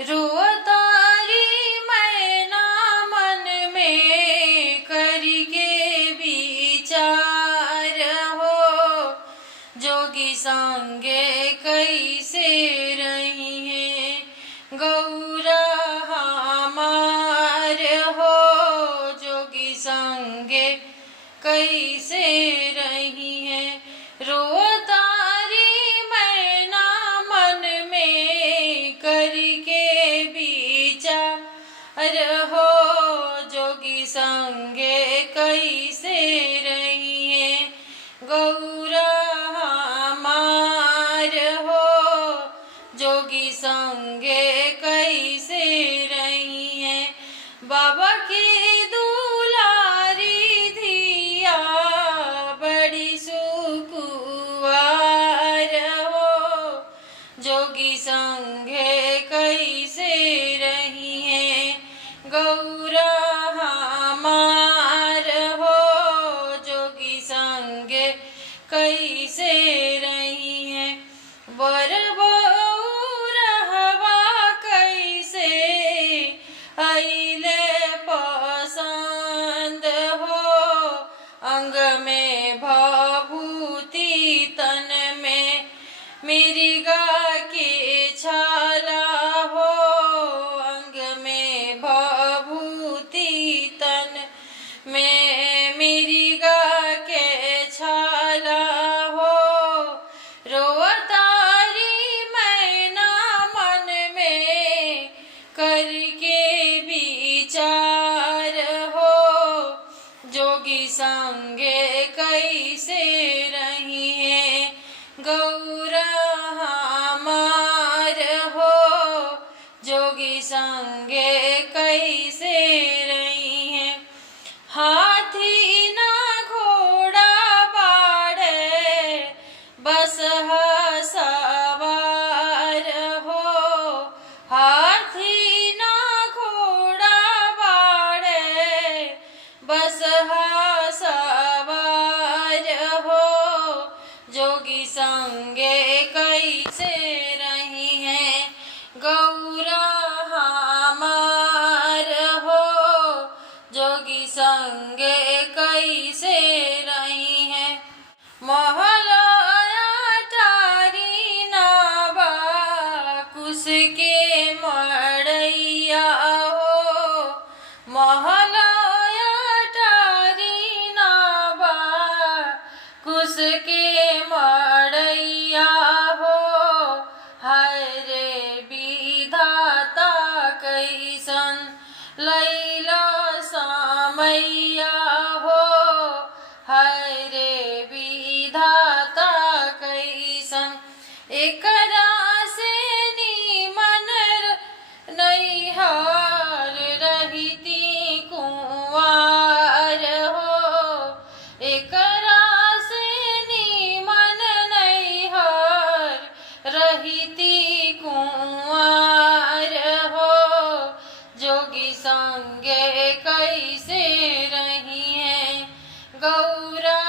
रोतारी मैना मन में करके विचार हो, जोगी संगे कैसे रही है गौरा हमार हो, जोगी संगे कैसे रही है। रोतारी मैना मन में करके विचार हो, जोगी संगे कैसे रही है गौरा हमार हो, जोगी संगे कैसे रही है। बाबा की दुलारी धिया बड़ी सुकुवार हो, जोगी संगे कैसे रही है गौरा हमार हो, जोगी संगे कैसे रही है। वर रहवा कैसे अइले पसंद हो, अंग में भभूति तन में मृगा के छाला हो, अंग में भभूति तन में मृगा के छाला हो। रोतारी मैना मन में करके विचार हो, जोगी संगे कैसे रही है गौरा हमार हो, जोगी संगे कैसे रही है। हाथी ना घोड़ा बाड़े बस सवार हो, हाथी ना घोड़ा बाड़े बस सवार हो, जोगी संगे कैसे रही है गौरा हमार हो, जोगी संगे कैसे रही है। महलया टारी नाबा कुश के मड़ैया हो, महलया टारी नाबा कुश के मड़ैया हो, हाय रे विधाता कैसन लैला समैया हो, हाय रे विधाता कैसन एकरा से नीमन नैहर रहिती कुंवार हो, एकरा से नीमन नैहर रहिती कुंवार हो, जोगी संगे कैसे रही है गौरा